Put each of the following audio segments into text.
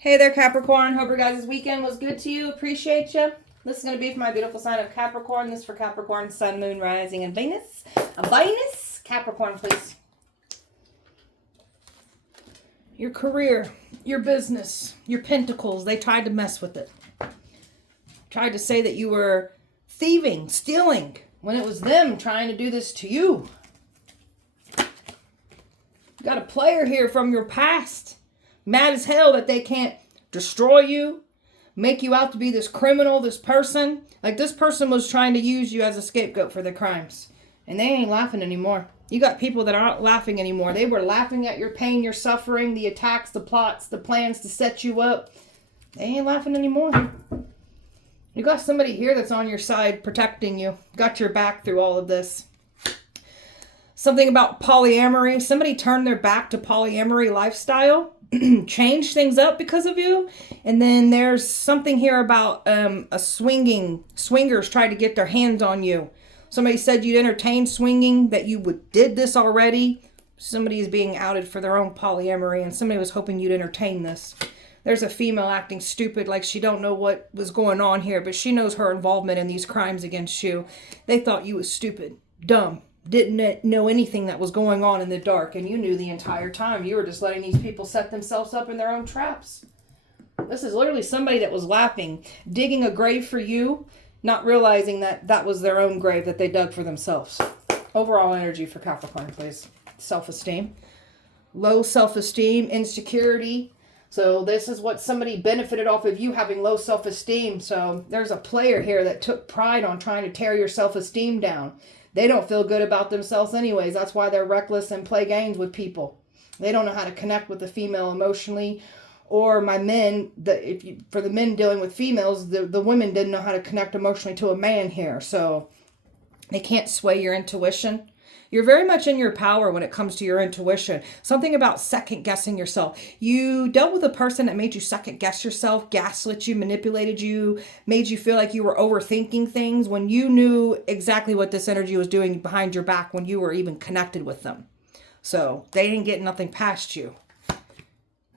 Hey there, Capricorn. Hope your guys' weekend was good to you. Appreciate you. This is going to be for my beautiful sign of Capricorn. This is for Capricorn, Sun, Moon, Rising, and Venus. Venus. Capricorn, please. Your career, your business, your pentacles. They tried to mess with it. Tried to say that you were thieving, stealing, when it was them trying to do this to you. You got a player here from your past. Mad as hell that they can't destroy you, make you out to be this criminal, this person. Like this person was trying to use you as a scapegoat for their crimes. And they ain't laughing anymore. You got people that aren't laughing anymore. They were laughing at your pain, your suffering, the attacks, the plots, the plans to set you up. They ain't laughing anymore. You got somebody here that's on your side protecting you. Got your back through all of this. Something about polyamory. Somebody turned their back to polyamory lifestyle. Change things up because of you. And then there's something here about swingers tried to get their hands on you. Somebody said you'd entertain swinging, that you did this already. Somebody is being outed for their own polyamory, and somebody was hoping you'd entertain this. There's a female acting stupid, like she don't know what was going on here, but she knows her involvement in these crimes against you. They thought you was stupid, dumb, didn't know anything that was going on in the dark, and you knew the entire time. You were just letting these people set themselves up in their own traps. This is literally somebody that was laughing, digging a grave for you, not realizing that that was their own grave that they dug for themselves. Overall energy for Capricorn, please. Self-esteem. Low self-esteem, insecurity. So this is what somebody benefited off of you having low self-esteem. So there's a player here that took pride on trying to tear your self-esteem down. They don't feel good about themselves anyways. That's why they're reckless and play games with people. They don't know how to connect with the female emotionally. Or my men, for the men dealing with females, the women didn't know how to connect emotionally to a man here. So they can't sway your intuition. You're very much in your power when it comes to your intuition. Something about second guessing yourself. You dealt with a person that made you second guess yourself, gaslit you, manipulated you, made you feel like you were overthinking things when you knew exactly what this energy was doing behind your back when you were even connected with them. So they didn't get nothing past you.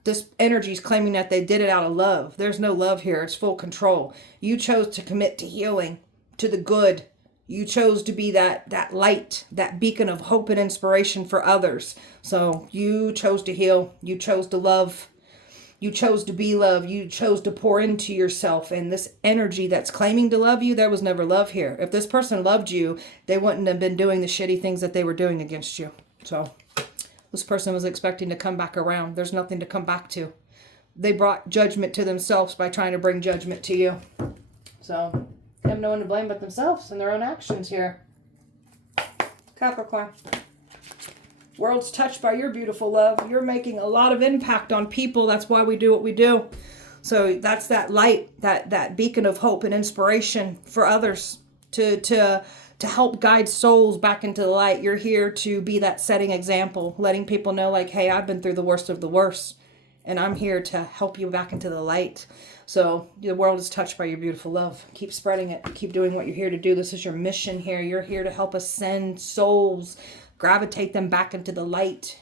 This energy is claiming that they did it out of love. There's no love here. It's full control. You chose to commit to healing, to the good. You chose to be that light, that beacon of hope and inspiration for others. So you chose to heal. You chose to love. You chose to be love. You chose to pour into yourself. And this energy that's claiming to love you, there was never love here. If this person loved you, they wouldn't have been doing the shitty things that they were doing against you. So this person was expecting to come back around. There's nothing to come back to. They brought judgment to themselves by trying to bring judgment to you. So they have no one to blame but themselves and their own actions here. Capricorn. World's touched by your beautiful love. You're making a lot of impact on people. That's why we do what we do. So that's that light, that beacon of hope and inspiration for others to help guide souls back into the light. You're here to be that setting example, letting people know like, hey, I've been through the worst of the worst, and I'm here to help you back into the light. So the world is touched by your beautiful love. Keep spreading it. Keep doing what you're here to do. This is your mission here. You're here to help ascend souls, gravitate them back into the light.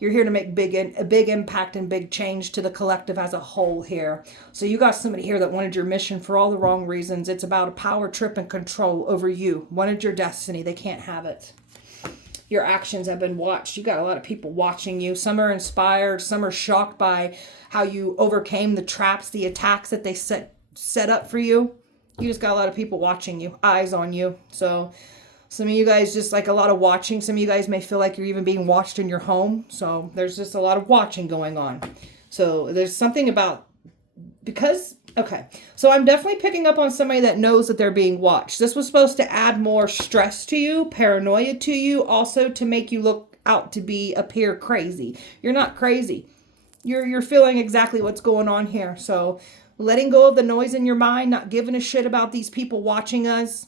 You're here to make a big impact and big change to the collective as a whole here. So you got somebody here that wanted your mission for all the wrong reasons. It's about a power trip and control over you. Wanted your destiny. They can't have it. Your actions have been watched. You got a lot of people watching you. Some are inspired. Some are shocked by how you overcame the traps, the attacks that they set up for you. You just got a lot of people watching you, eyes on you. So some of you guys just like a lot of watching. Some of you guys may feel like you're even being watched in your home. So there's just a lot of watching going on. So there's something about okay. So I'm definitely picking up on somebody that knows that they're being watched. This was supposed to add more stress to you, paranoia to you, also to make you look out to appear crazy. You're not crazy. You're feeling exactly what's going on here. So letting go of the noise in your mind, not giving a shit about these people watching us.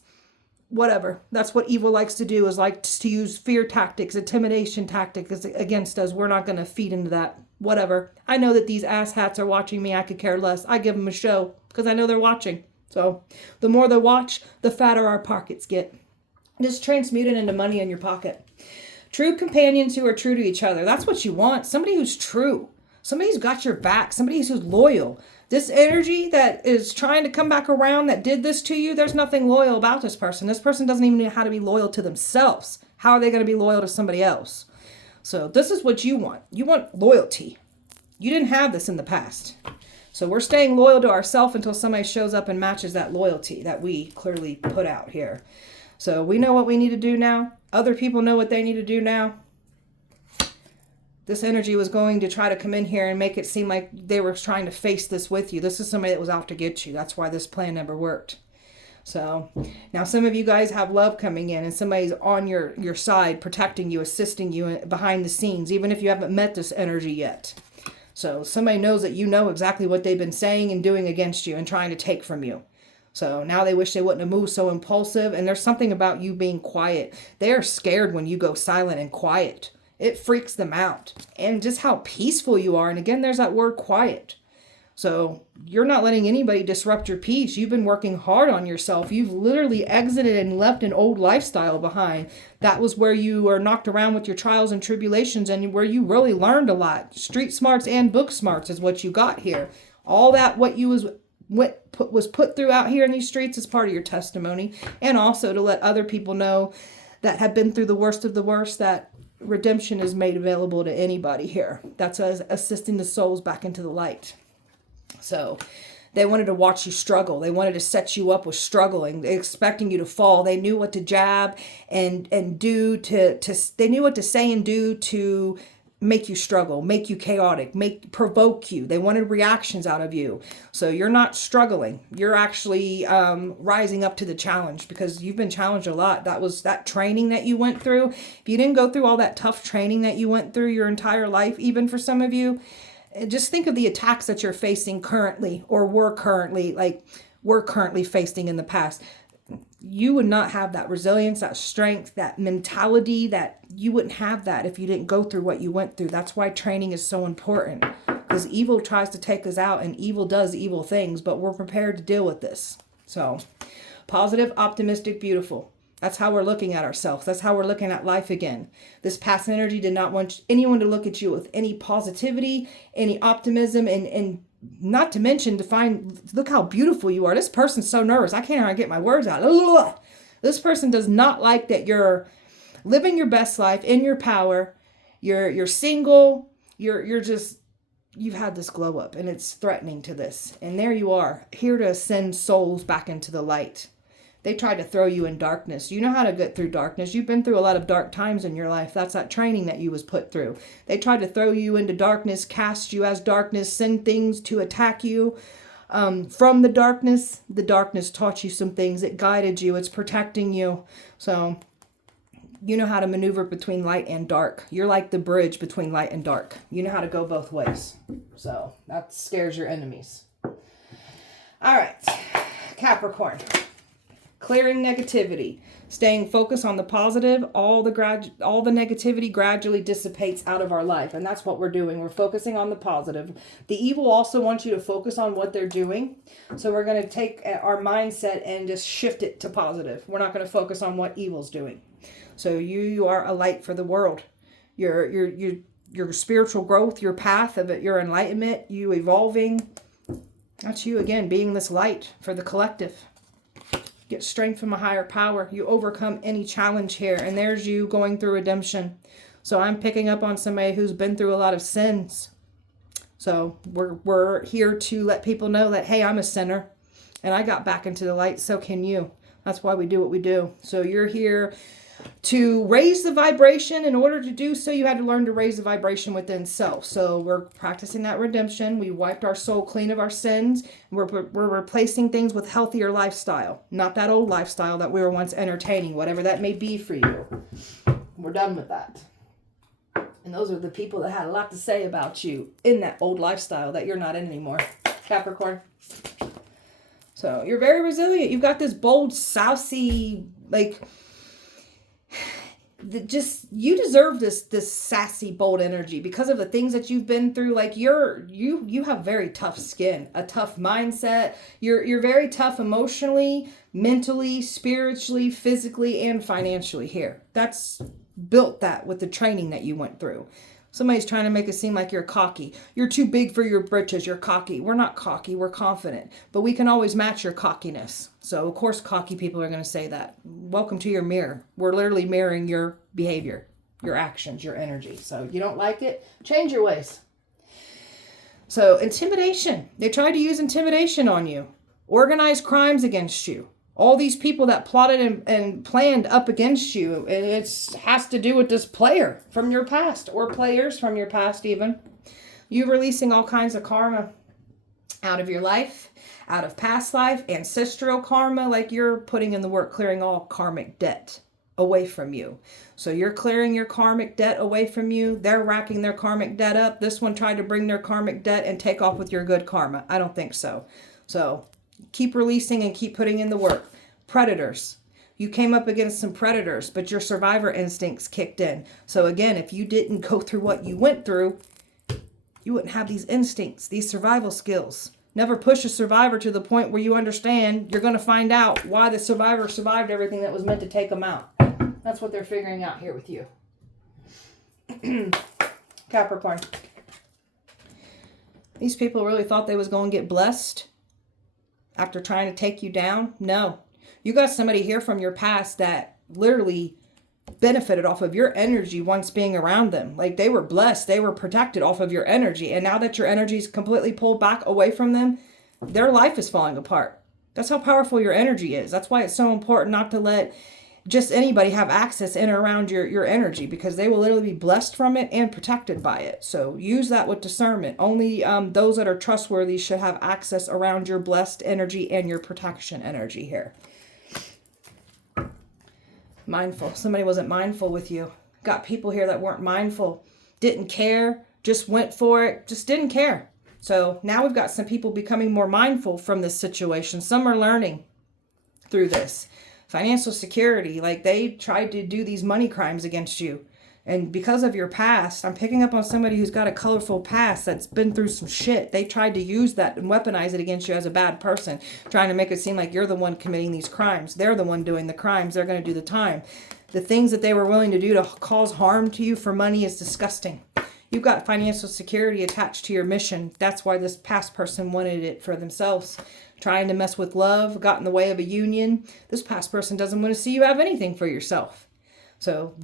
Whatever. That's what evil likes to do, is like to use fear tactics, intimidation tactics against us. We're not going to feed into that. Whatever. I know that these asshats are watching me. I could care less. I give them a show because I know they're watching. So the more they watch, the fatter our pockets get. Just transmute it into money in your pocket. True companions who are true to each other. That's what you want. Somebody who's true. Somebody's got your back. Somebody who's loyal. This energy that is trying to come back around that did this to you, there's nothing loyal about this person. This person doesn't even know how to be loyal to themselves. How are they going to be loyal to somebody else? So this is what you want. You want loyalty. You didn't have this in the past. So we're staying loyal to ourselves until somebody shows up and matches that loyalty that we clearly put out here. So we know what we need to do now. Other people know what they need to do now. This energy was going to try to come in here and make it seem like they were trying to face this with you. This is somebody that was out to get you. That's why this plan never worked. So now some of you guys have love coming in and somebody's on your side, protecting you, assisting you behind the scenes, even if you haven't met this energy yet. So somebody knows that you know exactly what they've been saying and doing against you and trying to take from you. So now they wish they wouldn't have moved so impulsive. And there's something about you being quiet. They are scared when you go silent and quiet. It freaks them out. And just how peaceful you are. And again, there's that word quiet. So you're not letting anybody disrupt your peace. You've been working hard on yourself. You've literally exited and left an old lifestyle behind. That was where you were knocked around with your trials and tribulations and where you really learned a lot. Street smarts and book smarts is what you got here. All that what was put through out here in these streets is part of your testimony. And also to let other people know that have been through the worst of the worst that redemption is made available to anybody here. That's assisting the souls back into the light. So they wanted to watch you struggle. They wanted to set you up with struggling, expecting you to fall. They knew what to jab and do they knew what to say and do to make you struggle, make you chaotic, provoke you. They wanted reactions out of you. So you're not struggling. You're actually rising up to the challenge because you've been challenged a lot. That was that training that you went through. If you didn't go through all that tough training that you went through your entire life, even for some of you, just think of the attacks that you're facing currently or were currently facing in the past. You would not have that resilience, that strength, that mentality, that you wouldn't have that if you didn't go through what you went through. That's why training is so important, because evil tries to take us out and evil does evil things, but we're prepared to deal with this. So positive, optimistic, beautiful. That's how we're looking at ourselves. That's how we're looking at life again. This past energy did not want anyone to look at you with any positivity, any optimism, and not to mention look how beautiful you are. This person's so nervous. I can't even get my words out. Ugh. This person does not like that you're living your best life in your power. You're single. You've had this glow up and it's threatening to this. And there you are, here to send souls back into the light. They tried to throw you in darkness. You know how to get through darkness. You've been through a lot of dark times in your life. That's that training that you was put through. They tried to throw you into darkness, cast you as darkness, send things to attack you. From the darkness taught you some things. It guided you. It's protecting you. So you know how to maneuver between light and dark. You're like the bridge between light and dark. You know how to go both ways. So that scares your enemies. All right, Capricorn. Clearing negativity, staying focused on the positive, all the negativity gradually dissipates out of our life. And that's what we're doing. We're focusing on the positive. The evil also wants you to focus on what they're doing. So we're going to take our mindset and just shift it to positive. We're not going to focus on what evil's doing. So you are a light for the world. Your spiritual growth, your path of it, your enlightenment, you evolving. That's you again, being this light for the collective. Get strength from a higher power. You overcome any challenge here. And there's you going through redemption. So I'm picking up on somebody who's been through a lot of sins. So we're here to let people know that, hey, I'm a sinner. And I got back into the light. So can you. That's why we do what we do. So you're here to raise the vibration. In order to do so, you had to learn to raise the vibration within self. So we're practicing that redemption. We wiped our soul clean of our sins. We're replacing things with healthier lifestyle. Not that old lifestyle that we were once entertaining, whatever that may be for you. We're done with that. And those are the people that had a lot to say about you in that old lifestyle that you're not in anymore. Capricorn. So you're very resilient. You've got this bold, saucy, you deserve this sassy, bold energy because of the things that you've been through. Like you have very tough skin, a tough mindset. You're very tough emotionally, mentally, spiritually, physically, and financially here. That's built that with the training that you went through. Somebody's trying to make it seem like you're cocky. You're too big for your britches. You're cocky. We're not cocky. We're confident. But we can always match your cockiness. So, of course, cocky people are going to say that. Welcome to your mirror. We're literally mirroring your behavior, your actions, your energy. So, you don't like it? Change your ways. So, intimidation. They tried to use intimidation on you. Organized crimes against you. All these people that plotted and planned up against you, and it has to do with this player from your past, or players from your past even. You releasing all kinds of karma out of your life, out of past life, ancestral karma, like you're putting in the work, clearing all karmic debt away from you. So you're clearing your karmic debt away from you. They're racking their karmic debt up. This one tried to bring their karmic debt and take off with your good karma. I don't think so. So keep releasing and keep putting in the work. Predators. You came up against some predators, but your survivor instincts kicked in. So again, if you didn't go through what you went through, you wouldn't have these instincts, these survival skills. Never push a survivor to the point where you understand. You're going to find out why the survivor survived everything that was meant to take them out. That's what they're figuring out here with you. Capricorn. These people really thought they was going to get blessed after trying to take you down. No. You got somebody here from your past that literally benefited off of your energy once being around them. Like they were blessed. They were protected off of your energy. And now that your energy is completely pulled back away from them, their life is falling apart. That's how powerful your energy is. That's why it's so important not to let just anybody have access in or around your energy, because they will literally be blessed from it and protected by it. So use that with discernment. Only those that are trustworthy should have access around your blessed energy and your protection energy here. Mindful. Somebody wasn't mindful with you. Got people here that weren't mindful, didn't care, just went for it, just didn't care. So now we've got some people becoming more mindful from this situation. Some are learning through this. Financial security, like they tried to do these money crimes against you. And because of your past, I'm picking up on somebody who's got a colorful past that's been through some shit. They tried to use that and weaponize it against you as a bad person, trying to make it seem like you're the one committing these crimes. They're the one doing the crimes. They're going to do the time. The things that they were willing to do to cause harm to you for money is disgusting. You've got financial security attached to your mission. That's why this past person wanted it for themselves. Trying to mess with love, got in the way of a union. This past person doesn't want to see you have anything for yourself. So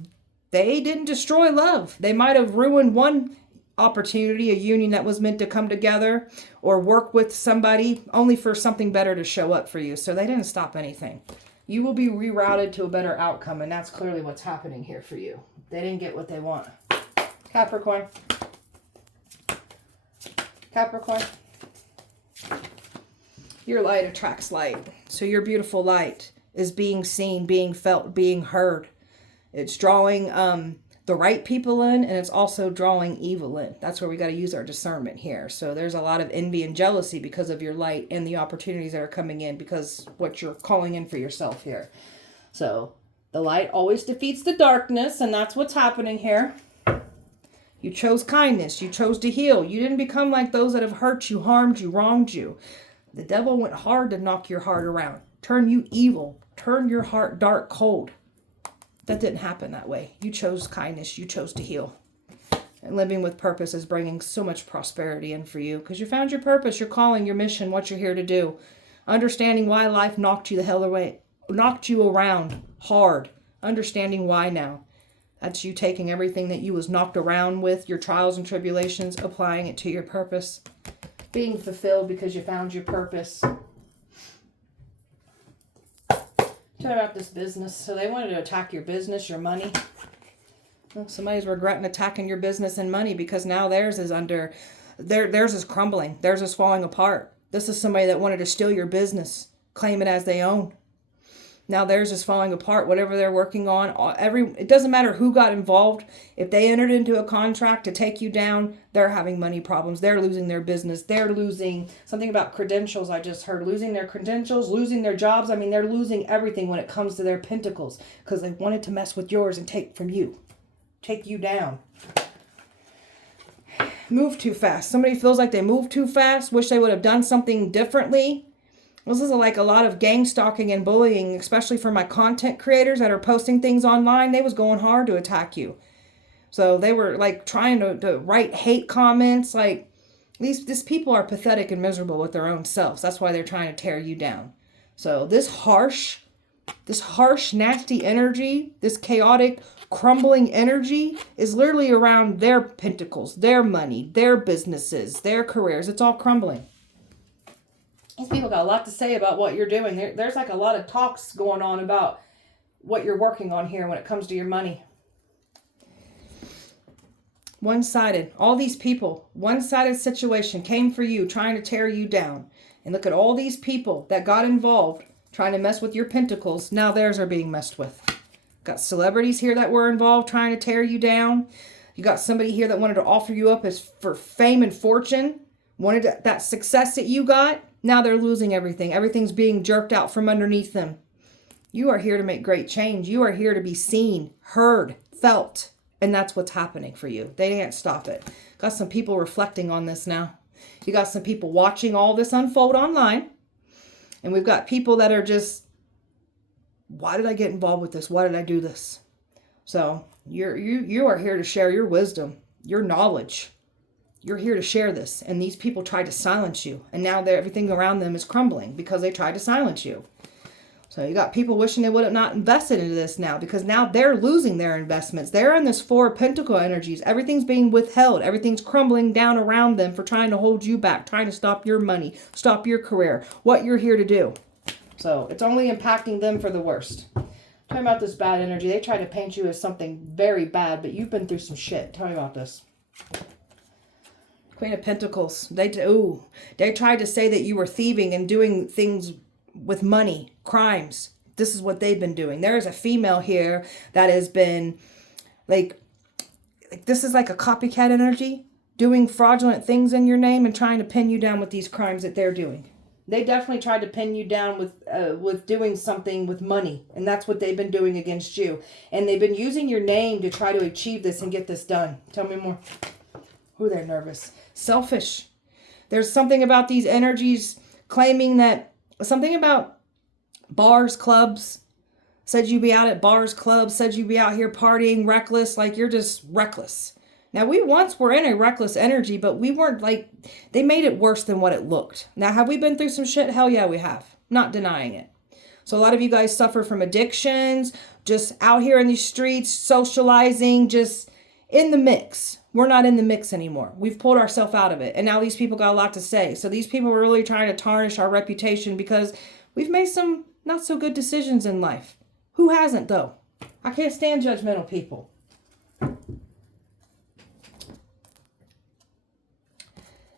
they didn't destroy love. They might have ruined one opportunity, a union that was meant to come together or work with somebody, only for something better to show up for you. So they didn't stop anything. You will be rerouted to a better outcome, and that's clearly what's happening here for you. They didn't get what they want. Capricorn. Capricorn. Your light attracts light. So your beautiful light is being seen, being felt, being heard. It's drawing the right people in, and it's also drawing evil in. That's where we got to use our discernment here. So there's a lot of envy and jealousy because of your light and the opportunities that are coming in because what you're calling in for yourself here. So the light always defeats the darkness, and that's what's happening here. You chose kindness. You chose to heal. You didn't become like those that have hurt you, harmed you, wronged you. The devil went hard to knock your heart around, turn you evil, turn your heart dark, cold. That didn't happen that way. You chose kindness. You chose to heal. And living with purpose is bringing so much prosperity in for you because you found your purpose, your calling, your mission, what you're here to do. Understanding why life knocked you the hell away, knocked you around hard. Understanding why now. That's you taking everything that you was knocked around with, your trials and tribulations, applying it to your purpose. Being fulfilled because you found your purpose. Tell about this business. So they wanted to attack your business, your money. Well, somebody's regretting attacking your business and money because now theirs is theirs is crumbling. Theirs is falling apart. This is somebody that wanted to steal your business, claim it as they own. Now theirs is falling apart. Whatever they're working on, it doesn't matter who got involved. If they entered into a contract to take you down, they're having money problems. They're losing their business. They're losing something about credentials. I just heard losing their credentials, losing their jobs. I mean, they're losing everything when it comes to their pentacles because they wanted to mess with yours and take from you, take you down. Move too fast. Somebody feels like they moved too fast. Wish they would have done something differently. This is like a lot of gang stalking and bullying, especially for my content creators that are posting things online. They was going hard to attack you. So they were like trying to write hate comments. Like these people are pathetic and miserable with their own selves. That's why they're trying to tear you down. So this harsh, nasty energy, this chaotic, crumbling energy is literally around their pentacles, their money, their businesses, their careers. It's all crumbling. These people got a lot to say about what you're doing. There's like a lot of talks going on about what you're working on here when it comes to your money. One-sided. All these people, one-sided situation came for you, trying to tear you down. And look at all these people that got involved, trying to mess with your pentacles. Now theirs are being messed with. Got celebrities here that were involved trying to tear you down. You got somebody here that wanted to offer you up as for fame and fortune. Wanted that success that you got. Now they're losing everything. Everything's being jerked out from underneath them. You are here to make great change. You are here to be seen, heard, felt. And that's what's happening for you. They can't stop it. Got some people reflecting on this now. You got some people watching all this unfold online. And we've got people that are just, why did I get involved with this? Why did I do this? So you are here to share your wisdom, your knowledge. You're here to share this. And these people tried to silence you. And now everything around them is crumbling because they tried to silence you. So you got people wishing they would have not invested into this now, because now they're losing their investments. They're in this Four of Pentacle energies. Everything's being withheld. Everything's crumbling down around them for trying to hold you back, trying to stop your money, stop your career, what you're here to do. So it's only impacting them for the worst. Tell me about this bad energy. They try to paint you as something very bad, but you've been through some shit. Tell me about this. Queen of Pentacles. They tried to say that you were thieving and doing things with money, crimes. This is what they've been doing. There is a female here that has been like this is like a copycat energy, doing fraudulent things in your name and trying to pin you down with these crimes that they're doing. They definitely tried to pin you down with doing something with money, and that's what they've been doing against you. And they've been using your name to try to achieve this and get this done. Tell me more. Ooh, they're nervous. Selfish. There's something about these energies claiming that something about bars, clubs, said you be out at bars, clubs, said you be out here partying, reckless, like you're just reckless. Now, we once were in a reckless energy, but we weren't like, they made it worse than what it looked. Now, have we been through some shit? Hell yeah, we have. Not denying it. So a lot of you guys suffer from addictions, just out here in these streets, socializing, just in the mix. We're not in the mix anymore. We've pulled ourselves out of it. And now these people got a lot to say. So these people are really trying to tarnish our reputation because we've made some not so good decisions in life. Who hasn't, though? I can't stand judgmental people.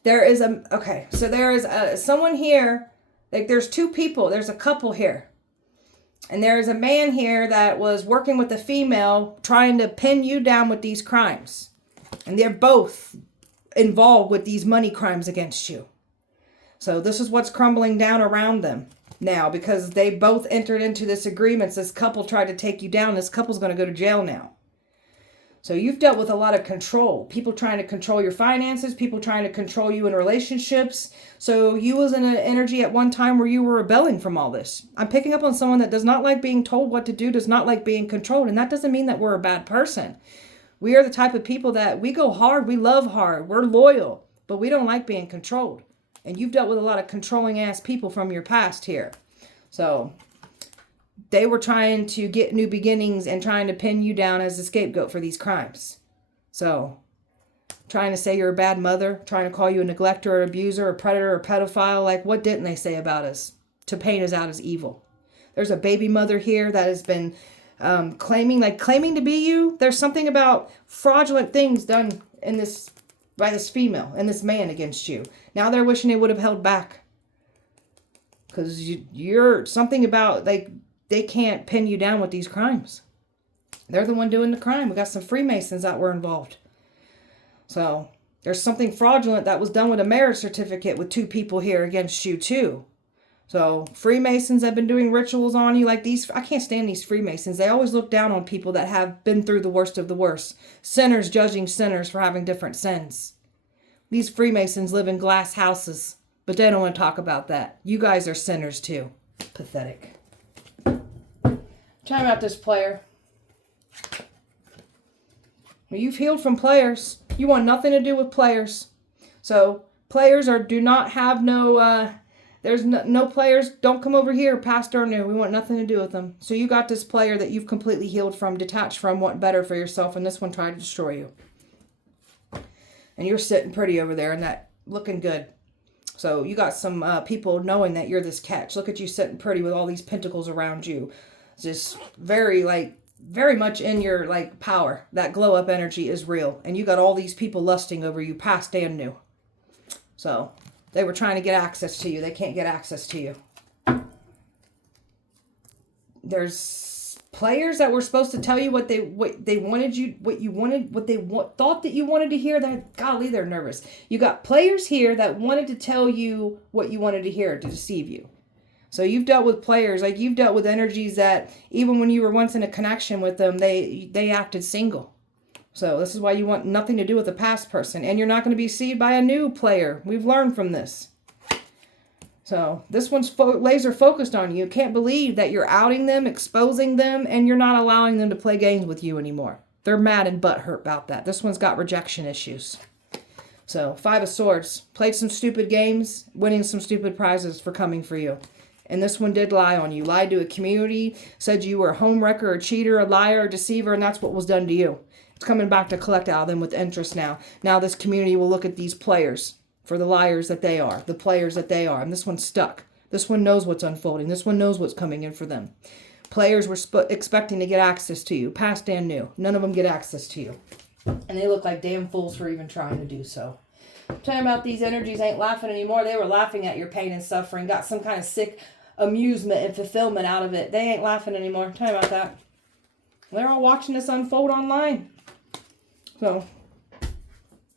There is someone here, like there's two people, there's a couple here. And there's a man here that was working with a female trying to pin you down with these crimes. And they're both involved with these money crimes against you. So this is what's crumbling down around them now because they both entered into this agreement. This couple tried to take you down. This couple's going to go to jail now. So you've dealt with a lot of control. People trying to control your finances. People trying to control you in relationships. So you was in an energy at one time where you were rebelling from all this. I'm picking up on someone that does not like being told what to do, does not like being controlled. And that doesn't mean that we're a bad person. We are the type of people that we go hard. We love hard. We're loyal. But we don't like being controlled. And you've dealt with a lot of controlling ass people from your past here. So they were trying to get new beginnings and trying to pin you down as a scapegoat for these crimes. So trying to say you're a bad mother, trying to call you a neglector or abuser or predator or pedophile. Like, what didn't they say about us to paint us out as evil? There's a baby mother here that has been claiming to be you. There's something about fraudulent things done in this by this female and this man against you. Now they're wishing they would have held back. Because you're something about, like, they can't pin you down with these crimes. They're the one doing the crime. We got some Freemasons that were involved. So there's something fraudulent that was done with a marriage certificate with two people here against you too. So Freemasons have been doing rituals on you like these. I can't stand these Freemasons. They always look down on people that have been through the worst of the worst. Sinners judging sinners for having different sins. These Freemasons live in glass houses, but they don't want to talk about that. You guys are sinners too. Pathetic. Tell me about this player. You've healed from players. You want nothing to do with players. So players do not have no, there's no players. Don't come over here, past or new. We want nothing to do with them. So you got this player that you've completely healed from, detached from, want better for yourself, and this one tried to destroy you. And you're sitting pretty over there and that looking good. So you got some people knowing that you're this catch. Look at you sitting pretty with all these pentacles around you. Just very much in your power. That glow up energy is real. And you got all these people lusting over you, past and new. So they were trying to get access to you. They can't get access to you. There's players that were supposed to tell you what they wanted you, what you wanted, what they thought that you wanted to hear. That, golly, they're nervous. You got players here that wanted to tell you what you wanted to hear to deceive you. So you've dealt with players, you've dealt with energies that even when you were once in a connection with them, they acted single. So this is why you want nothing to do with a past person. And you're not going to be deceived by a new player. We've learned from this. So this one's laser focused on you. Can't believe that you're outing them, exposing them, and you're not allowing them to play games with you anymore. They're mad and butthurt about that. This one's got rejection issues. So 5 of Swords. Played some stupid games, winning some stupid prizes for coming for you. And this one did lie on you. Lied to a community, said you were a homewrecker, a cheater, a liar, a deceiver, and that's what was done to you. It's coming back to collect out of them with interest now. Now this community will look at these players for the liars that they are, the players that they are. And this one's stuck. This one knows what's unfolding. This one knows what's coming in for them. Players were expecting to get access to you, past and new. None of them get access to you. And they look like damn fools for even trying to do so. I'm talking about these energies ain't laughing anymore. They were laughing at your pain and suffering, got some kind of sick amusement and fulfillment out of it. They ain't laughing anymore. I'm talking about that. They're all watching this unfold online. So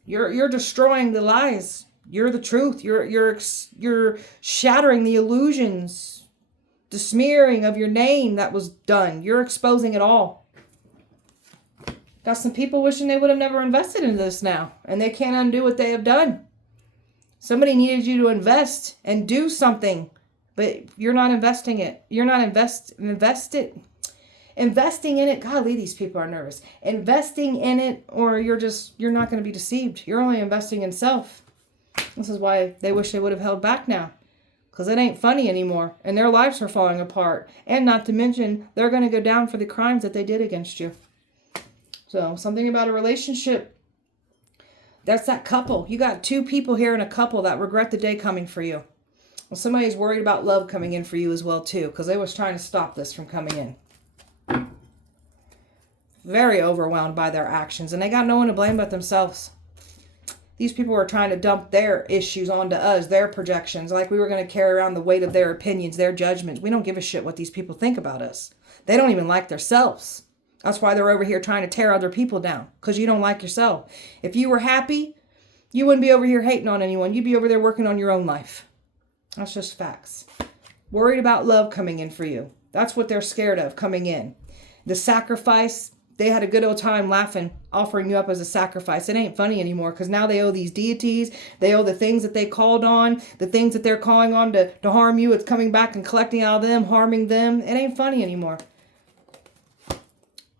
you're destroying the lies. You're the truth. You're shattering the illusions, the smearing of your name that was done. You're exposing it all. Got some people wishing they would have never invested in this now, and they can't undo what they have done. Somebody needed you to invest and do something, but you're not investing it. You're not investing in it. Golly, these people are nervous. Investing in it, or you're not going to be deceived. You're only investing in self. This is why they wish they would have held back now. Because it ain't funny anymore. And their lives are falling apart. And not to mention, they're going to go down for the crimes that they did against you. So, something about a relationship. That's that couple. You got 2 people here in a couple that regret the day coming for you. Well, somebody's worried about love coming in for you as well, too. Because they was trying to stop this from coming in. Very overwhelmed by their actions. And they got no one to blame but themselves. These people were trying to dump their issues onto us, their projections, like we were going to carry around the weight of their opinions, their judgments. We don't give a shit what these people think about us. They don't even like themselves. That's why they're over here trying to tear other people down, because you don't like yourself. If you were happy, you wouldn't be over here hating on anyone. You'd be over there working on your own life. That's just facts. Worried about love coming in for you. That's what they're scared of coming in. The sacrifice. They had a good old time laughing, offering you up as a sacrifice. It ain't funny anymore because now they owe these deities. They owe the things that they called on, the things that they're calling on to harm you. It's coming back and collecting out of them, harming them. It ain't funny anymore.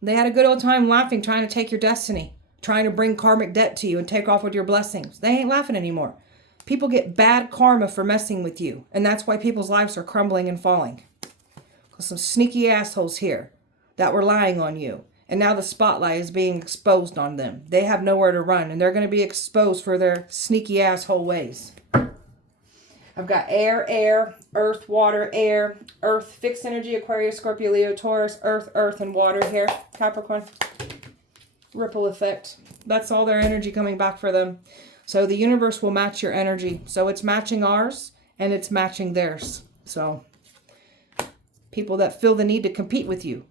They had a good old time laughing, trying to take your destiny, trying to bring karmic debt to you and take off with your blessings. They ain't laughing anymore. People get bad karma for messing with you. And that's why people's lives are crumbling and falling. Because some sneaky assholes here that were lying on you. And now the spotlight is being exposed on them. They have nowhere to run. And they're going to be exposed for their sneaky asshole ways. I've got air, earth, water, air, earth, fixed energy, Aquarius, Scorpio, Leo, Taurus, earth, and water here. Capricorn. Ripple effect. That's all their energy coming back for them. So the universe will match your energy. So it's matching ours and it's matching theirs. So people that feel the need to compete with you.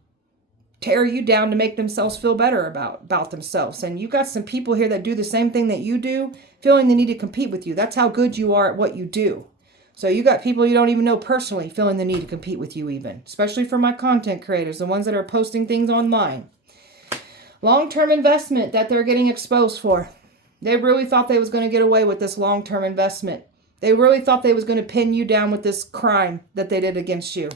Tear you down to make themselves feel better about themselves. And you got some people here that do the same thing that you do, feeling the need to compete with you. That's how good you are at what you do. So you got people you don't even know personally feeling the need to compete with you even. Especially for my content creators, the ones that are posting things online. Long-term investment that they're getting exposed for. They really thought they was going to get away with this long-term investment. They really thought they was going to pin you down with this crime that they did against you.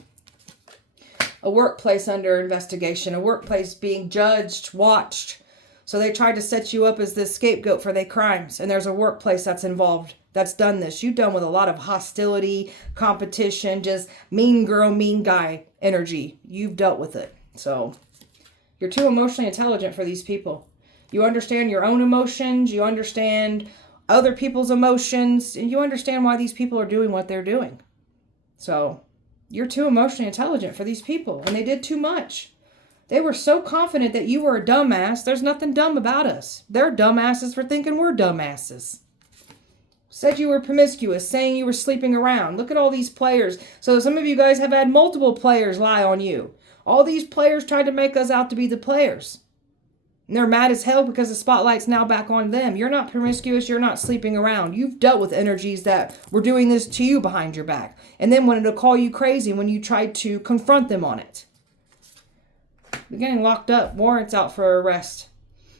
A workplace under investigation, a workplace being judged, watched, So they tried to set you up as this scapegoat for their crimes. And there's a workplace that's involved that's done this. You've done with a lot of hostility, competition, just mean girl, mean guy energy. You've dealt with it. So you're too emotionally intelligent for these people. You understand your own emotions. You understand other people's emotions. And you understand why these people are doing what they're doing. So you're too emotionally intelligent for these people. And they did too much. They were so confident that you were a dumbass. There's nothing dumb about us. They're dumbasses for thinking we're dumbasses. Said you were promiscuous, saying you were sleeping around. Look at all these players. So some of you guys have had multiple players lie on you. All these players tried to make us out to be the players. And they're mad as hell because the spotlight's now back on them. You're not promiscuous. You're not sleeping around. You've dealt with energies that were doing this to you behind your back. And then wanted to call you crazy when you tried to confront them on it. They're getting locked up. Warrants out for arrest.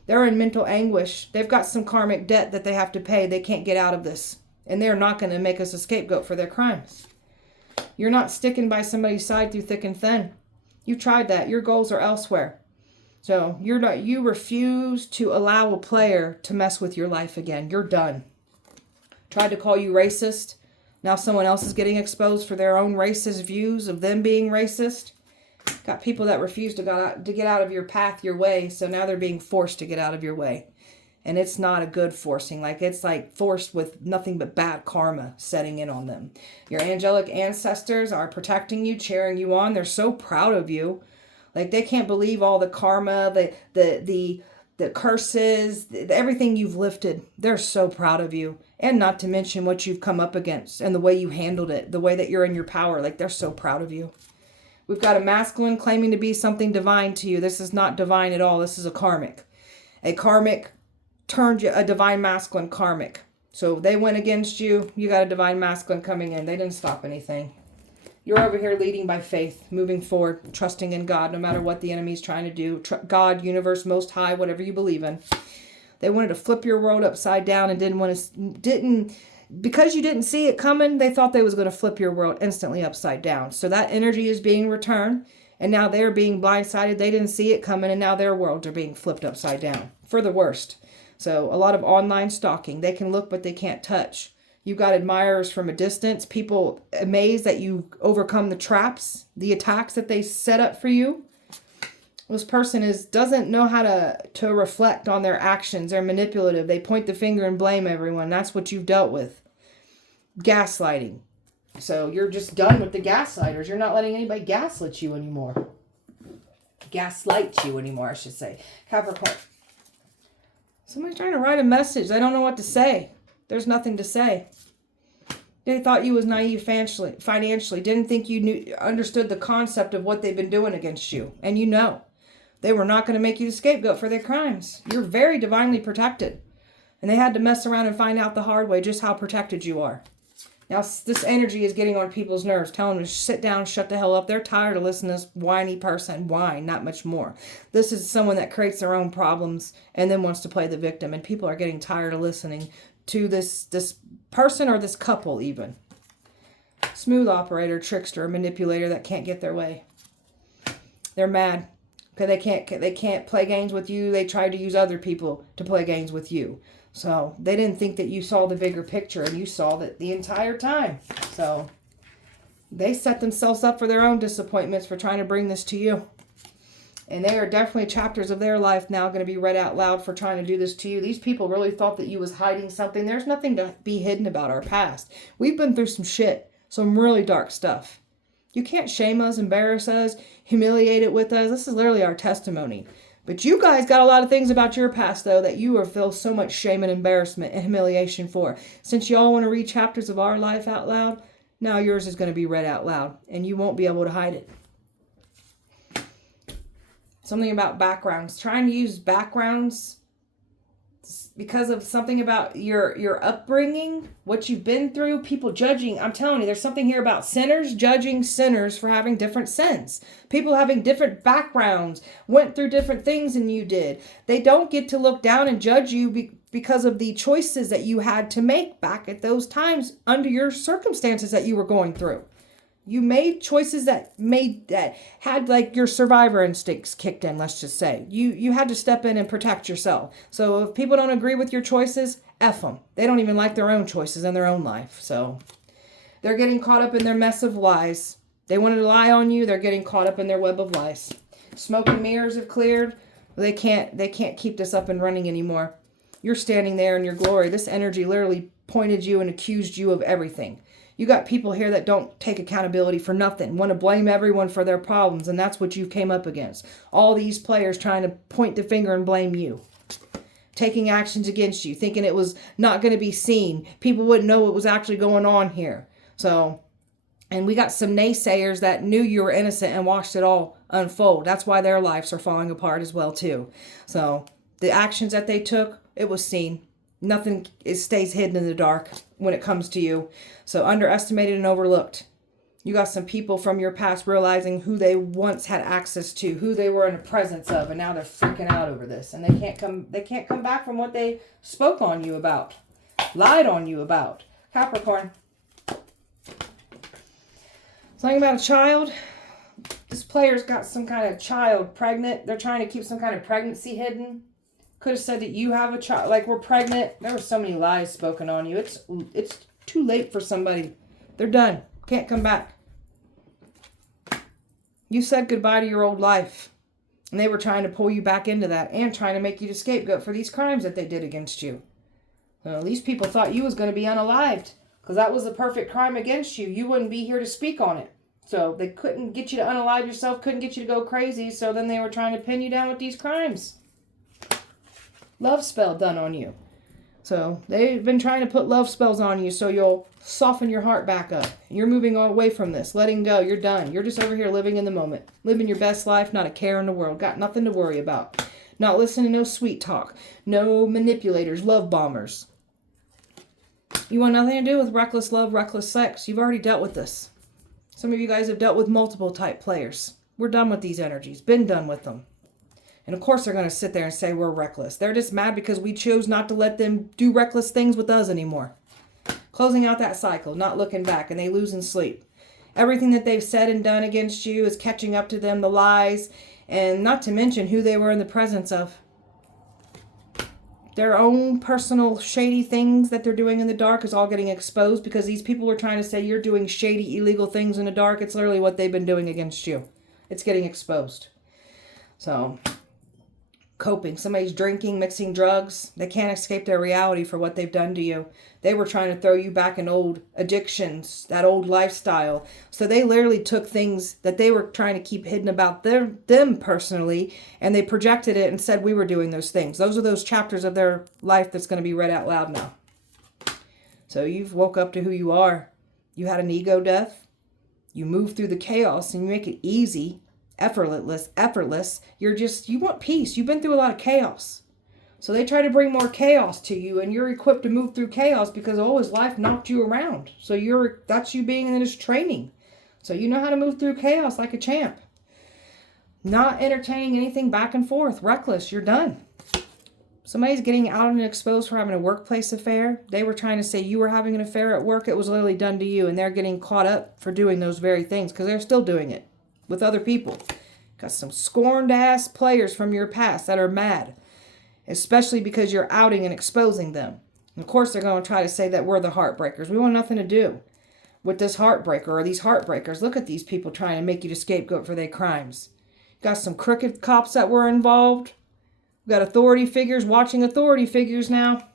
They're in mental anguish. They've got some karmic debt that they have to pay. They can't get out of this. And they're not going to make us a scapegoat for their crimes. You're not sticking by somebody's side through thick and thin. You tried that. Your goals are elsewhere. So you refuse to allow a player to mess with your life again. You're done. Tried to call you racist. Now someone else is getting exposed for their own racist views of them being racist. Got people that refuse to get out of your path, your way. So now they're being forced to get out of your way. And it's not a good forcing. Like it's like forced with nothing but bad karma setting in on them. Your angelic ancestors are protecting you, cheering you on. They're so proud of you. Like they can't believe all the karma, the curses, everything you've lifted. They're so proud of you. And not to mention what you've come up against and the way you handled it, the way that you're in your power. Like they're so proud of you. We've got a masculine claiming to be something divine to you. This is not divine at all. This is a karmic. A karmic turned you a divine masculine karmic. So they went against you. You got a divine masculine coming in. They didn't stop anything. You're over here leading by faith, moving forward, trusting in God, no matter what the enemy's trying to do. God, universe, most high, whatever you believe in. They wanted to flip your world upside down and because you didn't see it coming, they thought they was going to flip your world instantly upside down. So that energy is being returned, and now they're being blindsided. They didn't see it coming, and now their worlds are being flipped upside down for the worst. So a lot of online stalking. They can look, but they can't touch. You've got admirers from a distance, people amazed that you overcome the traps, the attacks that they set up for you. This person doesn't know how to reflect on their actions. They're manipulative. They point the finger and blame everyone. That's what you've dealt with. Gaslighting. So you're just done with the gaslighters. You're not letting anybody gaslight you anymore. Gaslight you anymore, I should say. Capricorn. Somebody's trying to write a message. They don't know what to say. There's nothing to say. They thought you was naive financially. Didn't think you understood the concept of what they've been doing against you. And you know. They were not going to make you the scapegoat for their crimes. You're very divinely protected. And they had to mess around and find out the hard way just how protected you are. Now, this energy is getting on people's nerves, telling them to sit down, shut the hell up. They're tired of listening to this whiny person whine, not much more. This is someone that creates their own problems and then wants to play the victim. And people are getting tired of listening to this person or this couple even. Smooth operator, trickster, manipulator that can't get their way. They're mad. Okay, they can't play games with you. They tried to use other people to play games with you. So they didn't think that you saw the bigger picture, and you saw that the entire time. So they set themselves up for their own disappointments for trying to bring this to you. And they are definitely chapters of their life now going to be read out loud for trying to do this to you. These people really thought that you was hiding something. There's nothing to be hidden about our past. We've been through some shit, some really dark stuff. You can't shame us, embarrass us, humiliate it with us. This is literally our testimony. But you guys got a lot of things about your past, though, that you feel so much shame and embarrassment and humiliation for. Since y'all want to read chapters of our life out loud, now yours is going to be read out loud, and you won't be able to hide it. Something about backgrounds. Trying to use backgrounds because of something about your upbringing, what you've been through, people judging. I'm telling you, there's something here about sinners judging sinners for having different sins. People having different backgrounds, went through different things than you did. They don't get to look down and judge you because of the choices that you had to make back at those times under your circumstances that you were going through. You made choices that had like your survivor instincts kicked in, let's just say. You had to step in and protect yourself. So if people don't agree with your choices, F them. They don't even like their own choices in their own life. So they're getting caught up in their mess of lies. They wanted to lie on you. They're getting caught up in their web of lies. Smoke and mirrors have cleared. They can't keep this up and running anymore. You're standing there in your glory. This energy literally pointed you and accused you of everything. You got people here that don't take accountability for nothing, want to blame everyone for their problems, and that's what you came up against. All these players trying to point the finger and blame you. Taking actions against you, thinking it was not going to be seen. People wouldn't know what was actually going on here. So, and we got some naysayers that knew you were innocent and watched it all unfold. That's why their lives are falling apart as well, too. So, the actions that they took, it was seen. Nothing stays hidden in the dark when it comes to you. So underestimated and overlooked. You got some people from your past realizing who they once had access to, who they were in the presence of, and now they're freaking out over this. And they can't come back from what they spoke on you about, lied on you about. Capricorn. Something about a child. This player's got some kind of child pregnant. They're trying to keep some kind of pregnancy hidden. Could have said that you have a child, like we're pregnant. There were so many lies spoken on you. It's too late for somebody. They're done. Can't come back. You said goodbye to your old life. And they were trying to pull you back into that and trying to make you the scapegoat for these crimes that they did against you. Well, these people thought you was going to be unalived because that was the perfect crime against you. You wouldn't be here to speak on it. So they couldn't get you to unalive yourself, couldn't get you to go crazy. So then they were trying to pin you down with these crimes. Love spell done on you. So they've been trying to put love spells on you so you'll soften your heart back up. You're moving away from this, letting go. You're done. You're just over here living in the moment. Living your best life, not a care in the world. Got nothing to worry about. Not listening to no sweet talk. No manipulators, love bombers. You want nothing to do with reckless love, reckless sex. You've already dealt with this. Some of you guys have dealt with multiple type players. We're done with these energies. Been done with them. And of course they're going to sit there and say we're reckless. They're just mad because we chose not to let them do reckless things with us anymore. Closing out that cycle, not looking back, and they lose in sleep. Everything that they've said and done against you is catching up to them, the lies, and not to mention who they were in the presence of. Their own personal shady things that they're doing in the dark is all getting exposed because these people were trying to say you're doing shady, illegal things in the dark. It's literally what they've been doing against you. It's getting exposed. So coping. Somebody's drinking, mixing drugs. They can't escape their reality for what they've done to you. They were trying to throw you back in old addictions, that old lifestyle. So they literally took things that they were trying to keep hidden about them personally, and they projected it and said we were doing those things. Those are those chapters of their life that's going to be read out loud now. So you've woke up to who you are. You had an ego death. You move through the chaos and you make it easy. Effortless. You want peace. You've been through a lot of chaos. So they try to bring more chaos to you, and you're equipped to move through chaos because always life knocked you around. So that's you being in this training. So you know how to move through chaos like a champ. Not entertaining anything back and forth. Reckless. You're done. Somebody's getting out and exposed for having a workplace affair. They were trying to say you were having an affair at work. It was literally done to you, and they're getting caught up for doing those very things because they're still doing it with other people. Got some scorned ass players from your past that are mad, especially because you're outing and exposing them. And of course, they're going to try to say that we're the heartbreakers. We want nothing to do with this heartbreaker or these heartbreakers. Look at these people trying to make you the scapegoat for their crimes. Got some crooked cops that were involved. We got authority figures watching authority figures now.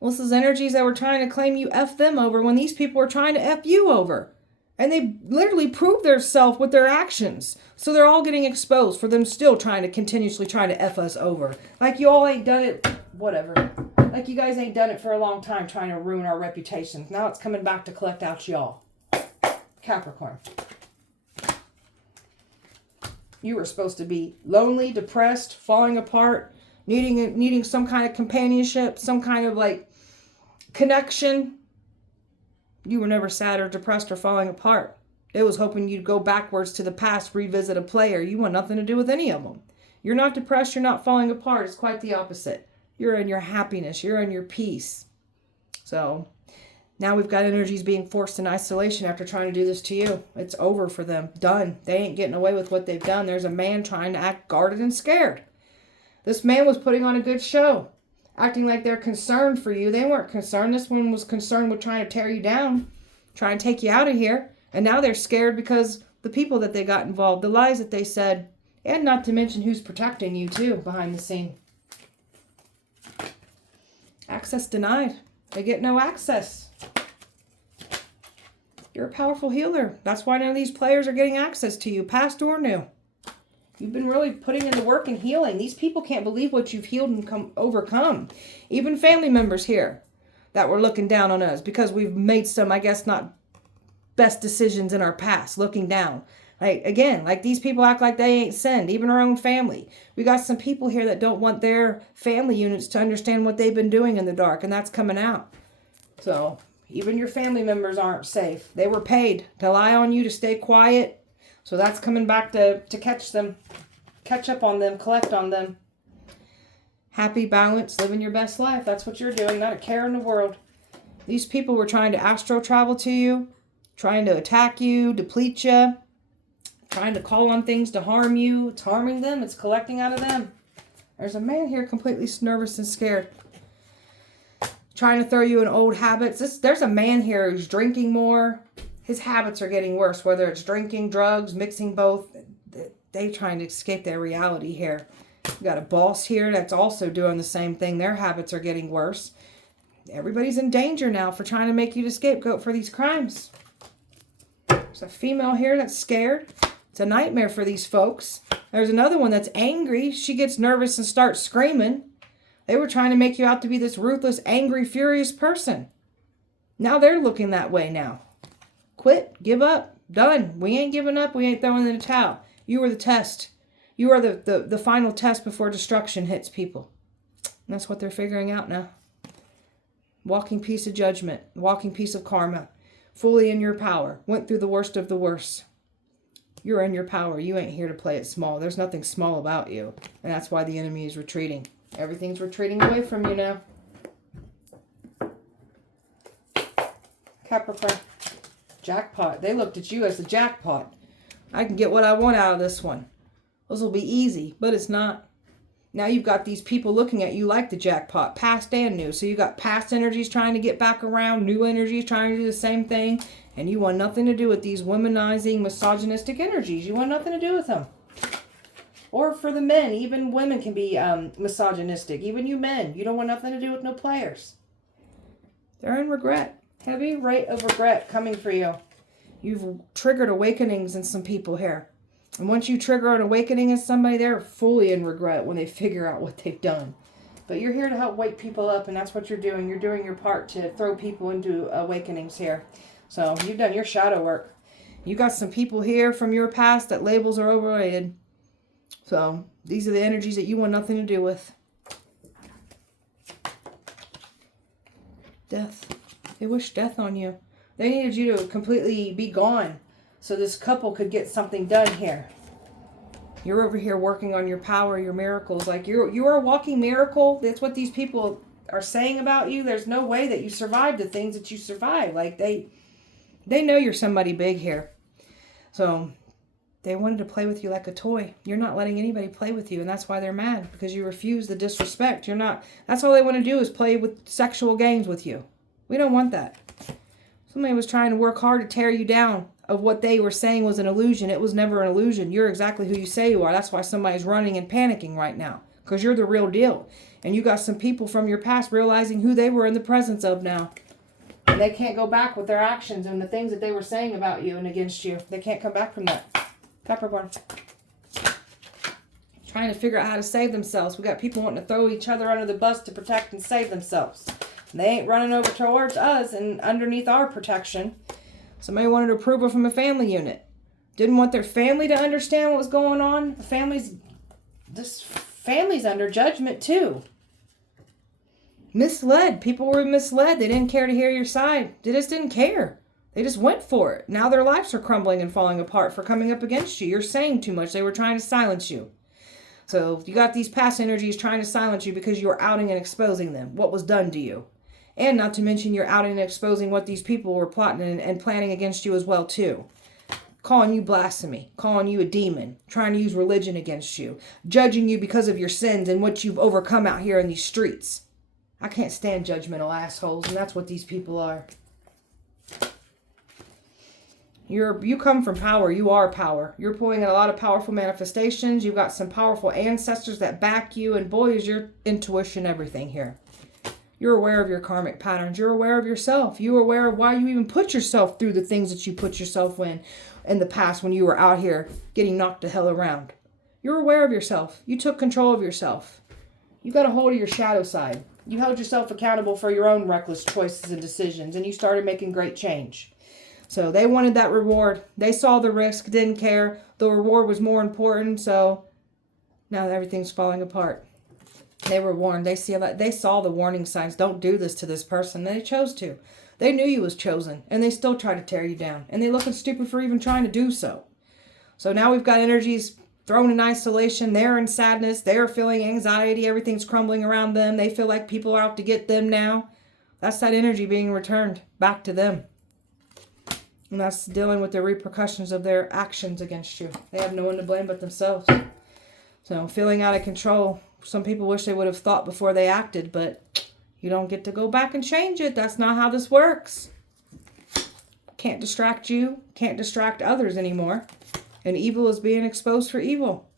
Well, this is energies that were trying to claim you F them over when these people were trying to F you over. And they literally prove their self with their actions. So they're all getting exposed for them still continuously trying to F us over. Like you all ain't done it, whatever. Like you guys ain't done it for a long time trying to ruin our reputations. Now it's coming back to collect out y'all. Capricorn. You were supposed to be lonely, depressed, falling apart, needing some kind of companionship, some kind of like connection. You were never sad or depressed or falling apart. It was hoping you'd go backwards to the past, revisit a player. You want nothing to do with any of them. You're not depressed. You're not falling apart. It's quite the opposite. You're in your happiness. You're in your peace. So Now we've got energies being forced in isolation after trying to do this to you. It's over for them. Done. They ain't getting away with what they've done. There's a man trying to act guarded and scared. This man was putting on a good show, acting like they're concerned for you. They weren't concerned. This one was concerned with trying to tear you down, trying to take you out of here. And now they're scared because the people that they got involved, the lies that they said, and not to mention who's protecting you too behind the scene. Access denied. They get no access. You're a powerful healer. That's why none of these players are getting access to you, past or new. You've been really putting in the work and healing. These people can't believe what you've healed and overcome. Even family members here that were looking down on us because we've made some, I guess, not best decisions in our past, looking down. Like, again, like these people act like they ain't sinned, even our own family. We got some people here that don't want their family units to understand what they've been doing in the dark, and that's coming out. So even your family members aren't safe. They were paid to lie on you, to stay quiet. So that's coming back to catch them, catch up on them, collect on them. Happy, balanced, living your best life. That's what you're doing, not a care in the world. These people were trying to astral travel to you, trying to attack you, deplete you, trying to call on things to harm you. It's harming them. It's collecting out of them. There's a man here completely nervous and scared, trying to throw you in old habits. There's a man here who's drinking more. His habits are getting worse, whether it's drinking, drugs, mixing both. They're trying to escape their reality here. You got a boss here that's also doing the same thing. Their habits are getting worse. Everybody's in danger now for trying to make you the scapegoat for these crimes. There's a female here that's scared. It's a nightmare for these folks. There's another one that's angry. She gets nervous and starts screaming. They were trying to make you out to be this ruthless, angry, furious person. Now they're looking that way now. Quit. Give up. Done. We ain't giving up. We ain't throwing in the towel. You are the test. You are the final test before destruction hits people. And that's what they're figuring out now. Walking piece of judgment. Walking piece of karma. Fully in your power. Went through the worst of the worst. You're in your power. You ain't here to play it small. There's nothing small about you. And that's why the enemy is retreating. Everything's retreating away from you now. Capricorn. Jackpot. They looked at you as the jackpot. I can get what I want out of this one. This will be easy, but it's not. Now you've got these people looking at you like the jackpot, past and new. So you got past energies trying to get back around, new energies trying to do the same thing, and you want nothing to do with these womanizing, misogynistic energies. You want nothing to do with them. Or for the men, even women can be misogynistic. Even you men, you don't want nothing to do with no players. They're in regret. Heavy rate of regret coming for you. You've triggered awakenings in some people here. And once you trigger an awakening in somebody, they're fully in regret when they figure out what they've done. But you're here to help wake people up, and that's what you're doing. You're doing your part to throw people into awakenings here. So you've done your shadow work. You got some people here from your past that labels are overrated. So these are the energies that you want nothing to do with. Death. They wish death on you. They needed you to completely be gone so this couple could get something done here. You're over here working on your power, your miracles. Like you are a walking miracle. That's what these people are saying about you. There's no way that you survived the things that you survived. Like they know you're somebody big here. So they wanted to play with you like a toy. You're not letting anybody play with you, and that's why they're mad, because you refuse the disrespect. You're not. That's all they want to do is play with sexual games with you. We don't want that. Somebody was trying to work hard to tear you down of what they were saying was an illusion. It was never an illusion. You're exactly who you say you are. That's why somebody's running and panicking right now, because you're the real deal. And you got some people from your past realizing who they were in the presence of now. And they can't go back with their actions and the things that they were saying about you and against you. They can't come back from that. Capricorn. Trying to figure out how to save themselves. We got people wanting to throw each other under the bus to protect and save themselves. And they ain't running over towards us and underneath our protection. Somebody wanted approval from a family unit. Didn't want their family to understand what was going on. This family's under judgment too. Misled. People were misled. They didn't care to hear your side. They just didn't care. They just went for it. Now their lives are crumbling and falling apart for coming up against you. You're saying too much. They were trying to silence you. So you got these past energies trying to silence you because you were outing and exposing them. What was done to you. And not to mention you're out and exposing what these people were plotting and planning against you as well too. Calling you blasphemy, calling you a demon, trying to use religion against you, judging you because of your sins and what you've overcome out here in these streets. I can't stand judgmental assholes, and that's what these people are. You come from power. You are power. You're pulling in a lot of powerful manifestations. You've got some powerful ancestors that back you, and boy, is your intuition everything here. You're aware of your karmic patterns. You're aware of yourself. You're aware of why you even put yourself through the things that you put yourself in the past when you were out here getting knocked the hell around. You're aware of yourself. You took control of yourself. You got a hold of your shadow side. You held yourself accountable for your own reckless choices and decisions, and you started making great change. So they wanted that reward. They saw the risk, didn't care. The reward was more important, so now everything's falling apart. They were warned. They saw the warning signs. Don't do this to this person. They chose to. They knew you was chosen, and they still tried to tear you down. And they looking stupid for even trying to do so. So now we've got energies thrown in isolation. They're in sadness. They're feeling anxiety. Everything's crumbling around them. They feel like people are out to get them now. That's that energy being returned back to them. And that's dealing with the repercussions of their actions against you. They have no one to blame but themselves. So feeling out of control. Some people wish they would have thought before they acted, but you don't get to go back and change it. That's not how this works. Can't distract you. Can't distract others anymore. And evil is being exposed for evil.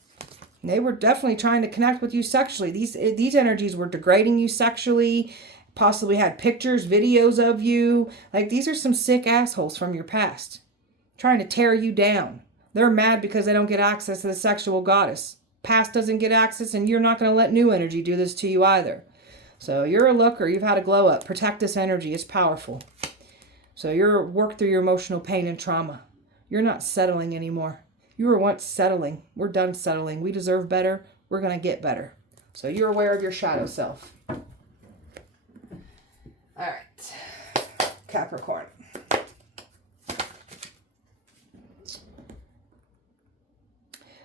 And they were definitely trying to connect with you sexually. These energies were degrading you sexually. Possibly had pictures, videos of you. Like, these are some sick assholes from your past. Trying to tear you down. They're mad because they don't get access to the sexual goddess. Past doesn't get access, and you're not going to let new energy do this to you either. So you're a looker. You've had a glow up. Protect this energy. It's powerful. So you're work through your emotional pain and trauma. You're not settling anymore. You were once settling. We're done settling. We deserve better. We're going to get better. So you're aware of your shadow self. All right, Capricorn.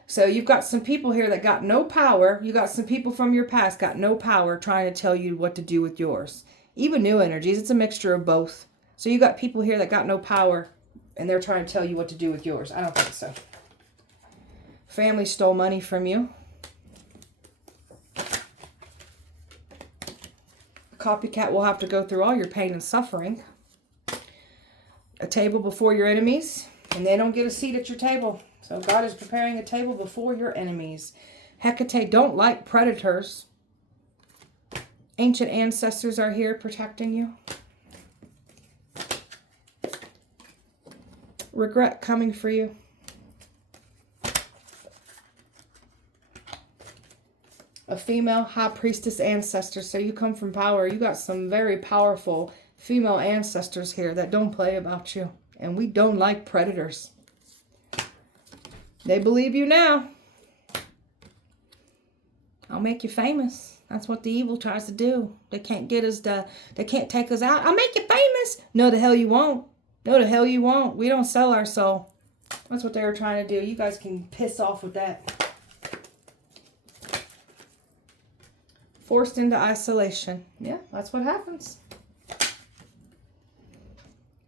So you've got some people here that got no power. You got some people from your past got no power trying to tell you what to do with yours. Even new energies, it's a mixture of both. So you got people here that got no power and they're trying to tell you what to do with yours. I don't think so. Family stole money from you. Copycat will have to go through all your pain and suffering. A table before your enemies, and they don't get a seat at your table. So God is preparing a table before your enemies. Hecate don't like predators. Ancient ancestors are here protecting you. Regret coming for you. A female high priestess ancestor. So you come from power. You got some very powerful female ancestors here that don't play about you. And we don't like predators. They believe you now. I'll make you famous. That's what the evil tries to do. They can't get us they can't take us out. I'll make you famous. No, the hell you won't. No, the hell you won't. We don't sell our soul. That's what they were trying to do. You guys can piss off with that. Forced into isolation. Yeah, that's what happens.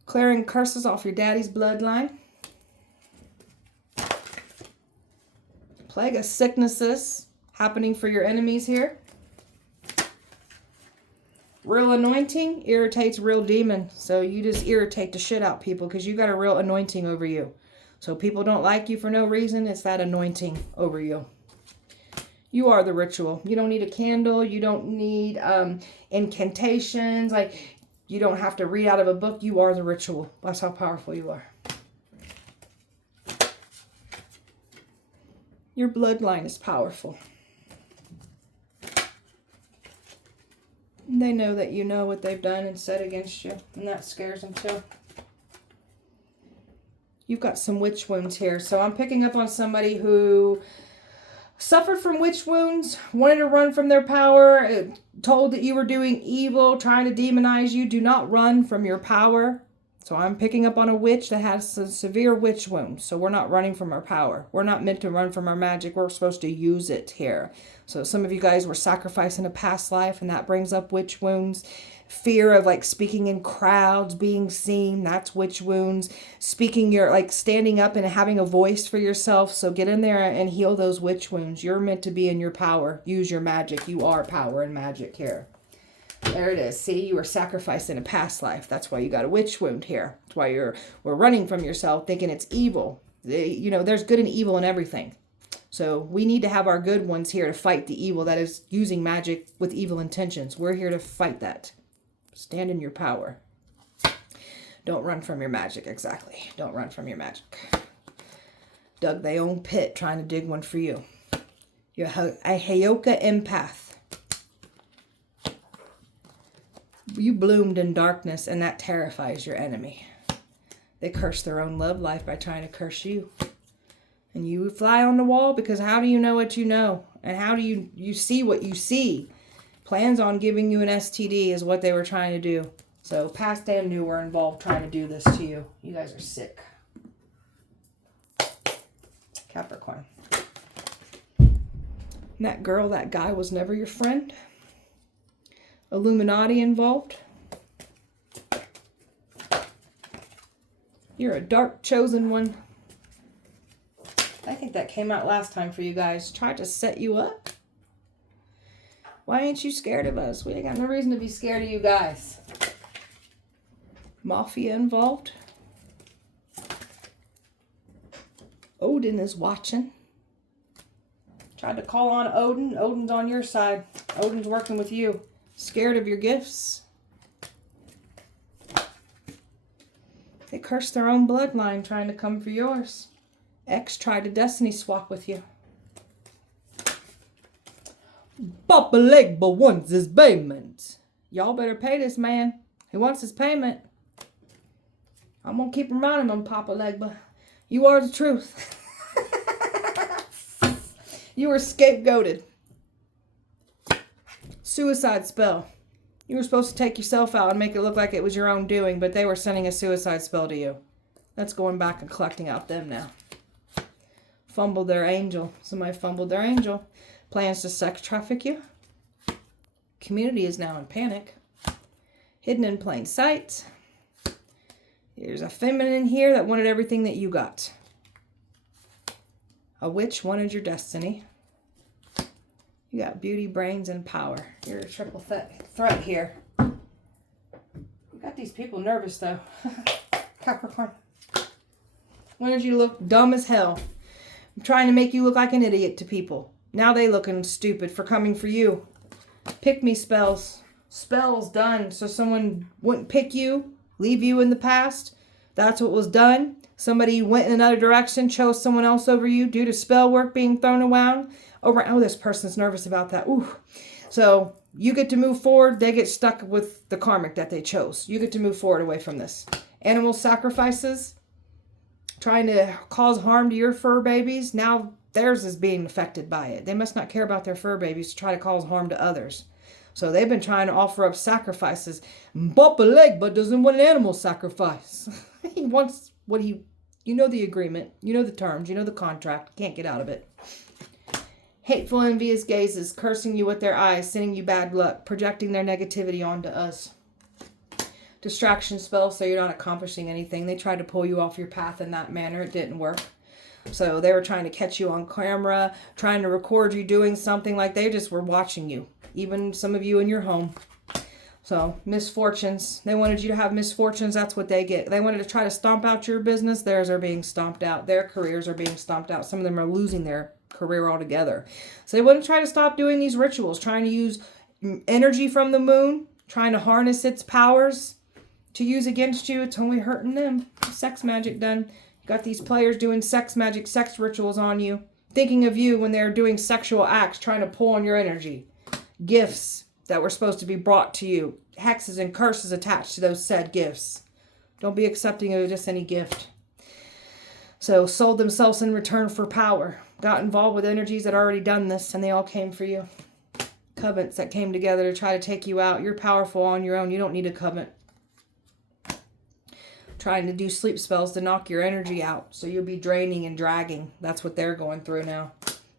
Clearing curses off your daddy's bloodline. Plague of sicknesses happening for your enemies here. Real anointing irritates real demon. So you just irritate the shit out people because you got a real anointing over you. So people don't like you for no reason. It's that anointing over you. You are the ritual. You don't need a candle. You don't need incantations. Like, you don't have to read out of a book. You are the ritual. That's how powerful you are. Your bloodline is powerful. They know that you know what they've done and said against you. And that scares them too. You've got some witch wounds here. So I'm picking up on somebody who suffered from witch wounds, wanted to run from their power, told that you were doing evil, trying to demonize you. Do not run from your power. So I'm picking up on a witch that has some severe witch wounds. So we're not running from our power. We're not meant to run from our magic. We're supposed to use it here. So some of you guys were sacrificing a past life, and that brings up witch wounds. fear of like speaking in crowds, being seen. That's witch wounds. Speaking your, like standing up and having a voice for yourself. So get in there and heal those witch wounds. You're meant to be in your power. Use your magic. You are power and magic here. There it is. See, you were sacrificed in a past life. That's why you got a witch wound here. That's why we're running from yourself, thinking it's evil. You know, there's good and evil in everything. So we need to have our good ones here to fight the evil that is using magic with evil intentions. We're here to fight that. Stand in your power. Don't run from your magic. Exactly. Don't run from your magic. Dug their own pit trying to dig one for you. You're a Heyoka empath. You bloomed in darkness, and that terrifies your enemy. They curse their own love life by trying to curse you. And you fly on the wall because how do you know what you know? And how do you see what you see? Plans on giving you an STD is what they were trying to do. So past and new were involved trying to do this to you. You guys are sick. Capricorn. And that girl, that guy was never your friend. Illuminati involved. You're a dark chosen one. I think that came out last time for you guys. Tried to set you up. Why ain't you scared of us? We ain't got no reason to be scared of you guys. Mafia involved. Odin is watching. Tried to call on Odin. Odin's on your side. Odin's working with you. Scared of your gifts. They cursed their own bloodline trying to come for yours. X tried to destiny swap with you. Papa Legba wants his payment. Y'all better pay this man. He wants his payment. I'm going to keep reminding him, Papa Legba. You are the truth. You were scapegoated. Suicide spell. You were supposed to take yourself out and make it look like it was your own doing, but they were sending a suicide spell to you. That's going back and collecting out them now. Fumbled their angel. Somebody fumbled their angel. Plans to sex traffic you. Community is now in panic. Hidden in plain sight. There's a feminine here that wanted everything that you got. A witch wanted your destiny. You got beauty, brains, and power. You're a triple threat here. You got these people nervous, though. Capricorn. Wanted you to look dumb as hell. I'm trying to make you look like an idiot to people. Now they looking stupid for coming for you. Pick me spells. Spells done so someone wouldn't pick you, leave you in the past. That's what was done. Somebody went in another direction, chose someone else over you due to spell work being thrown around. Oh, this person's nervous about that. Ooh. So you get to move forward. They get stuck with the karmic that they chose. You get to move forward away from this. Animal sacrifices. Trying to cause harm to your fur babies. Now theirs is being affected by it. They must not care about their fur babies to try to cause harm to others. So they've been trying to offer up sacrifices. Papa Legba doesn't want an animal sacrifice. He wants what he... You know the agreement. You know the terms. You know the contract. Can't get out of it. Hateful, envious gazes, cursing you with their eyes, sending you bad luck, projecting their negativity onto us. Distraction spells, so you're not accomplishing anything. They tried to pull you off your path in that manner. It didn't work. So they were trying to catch you on camera, trying to record you doing something, like they just were watching you. Even some of you in your home. So, misfortunes. They wanted you to have misfortunes. That's what they get. They wanted to try to stomp out your business. Theirs are being stomped out. Their careers are being stomped out. Some of them are losing their career altogether. So they wouldn't try to stop doing these rituals, trying to use energy from the moon, trying to harness its powers to use against you. It's only hurting them. Sex magic done. You got these players doing sex magic, sex rituals on you, thinking of you when they're doing sexual acts, trying to pull on your energy. Gifts that were supposed to be brought to you. Hexes and curses attached to those said gifts. Don't be accepting of just any gift. So sold themselves in return for power. Got involved with energies that already done this, and they all came for you. Covenants that came together to try to take you out. You're powerful on your own. You don't need a covenant. Trying to do sleep spells to knock your energy out, so you'll be draining and dragging. That's what they're going through now.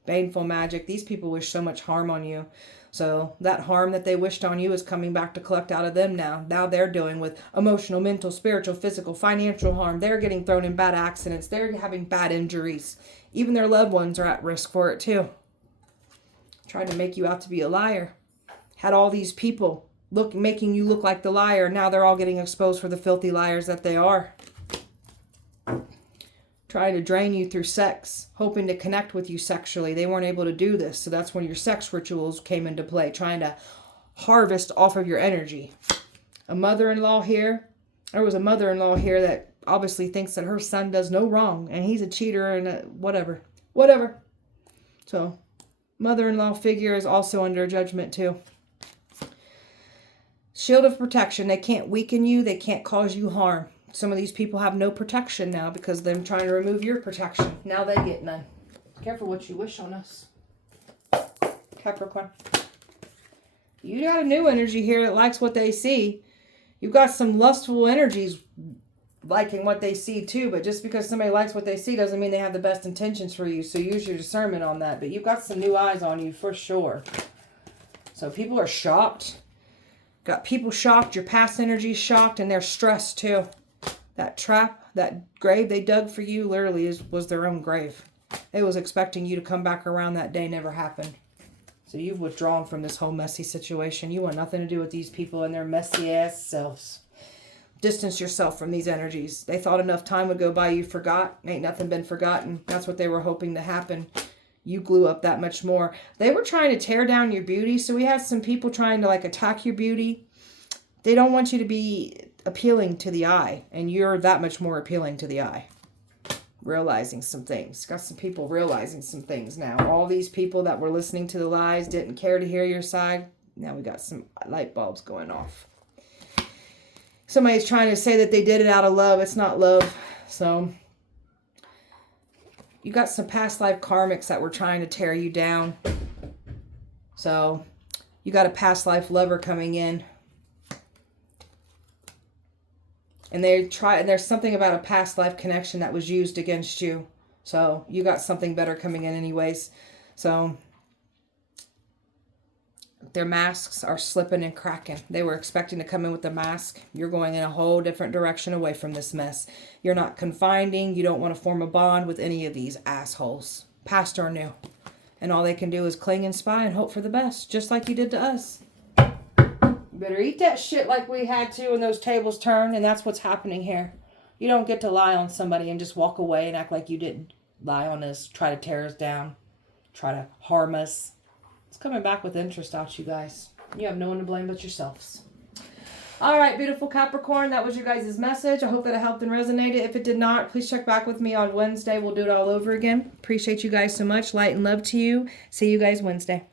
Baneful magic. These people wish so much harm on you. So that harm that they wished on you is coming back to collect out of them now. Now they're dealing with emotional, mental, spiritual, physical, financial harm. They're getting thrown in bad accidents. They're having bad injuries. Even their loved ones are at risk for it too. Trying to make you out to be a liar. Had all these people making you look like the liar. Now they're all getting exposed for the filthy liars that they are. Trying to drain you through sex, hoping to connect with you sexually. They weren't able to do this, so that's when your sex rituals came into play, trying to harvest off of your energy. A mother-in-law here. There was a mother-in-law here that obviously thinks that her son does no wrong, and he's a cheater and whatever. So, mother-in-law figure is also under judgment too. Shield of protection. They can't weaken you. They can't cause you harm. Some of these people have no protection now because they're trying to remove your protection. Now they get none. Careful what you wish on us, Capricorn. You got a new energy here that likes what they see. You've got some lustful energies liking what they see too, but just because somebody likes what they see doesn't mean they have the best intentions for you. So use your discernment on that. But you've got some new eyes on you for sure. So people are shocked. Got people shocked. Your past energy is shocked, and they're stressed too. That trap, that grave they dug for you literally was their own grave. They was expecting you to come back around that day, never happened. So you've withdrawn from this whole messy situation. You want nothing to do with these people and their messy ass selves. Distance yourself from these energies. They thought enough time would go by, you forgot. Ain't nothing been forgotten. That's what they were hoping to happen. You glue up that much more. They were trying to tear down your beauty. So we had some people trying to attack your beauty. They don't want you to be appealing to the eye, and you're that much more appealing to the eye. Realizing some things. Got some people realizing some things now. All these people that were listening to the lies didn't care to hear your side. Now we got some light bulbs going off. Somebody's trying to say that they did it out of love. It's not love. So you got some past life karmics that were trying to tear you down. So you got a past life lover coming in. And there's something about a past life connection that was used against you. So you got something better coming in anyways. So their masks are slipping and cracking. They were expecting to come in with the mask. You're going in a whole different direction away from this mess. You're not confiding. You don't want to form a bond with any of these assholes, past or new. And all they can do is cling and spy and hope for the best, just like you did to us. You better eat that shit like we had to when those tables turned, and that's what's happening here. You don't get to lie on somebody and just walk away and act like you didn't lie on us, try to tear us down, try to harm us. It's coming back with interest out, you guys. You have no one to blame but yourselves. All right, beautiful Capricorn, that was your guys' message. I hope that it helped and resonated. If it did not, please check back with me on Wednesday. We'll do it all over again. Appreciate you guys so much. Light and love to you. See you guys Wednesday.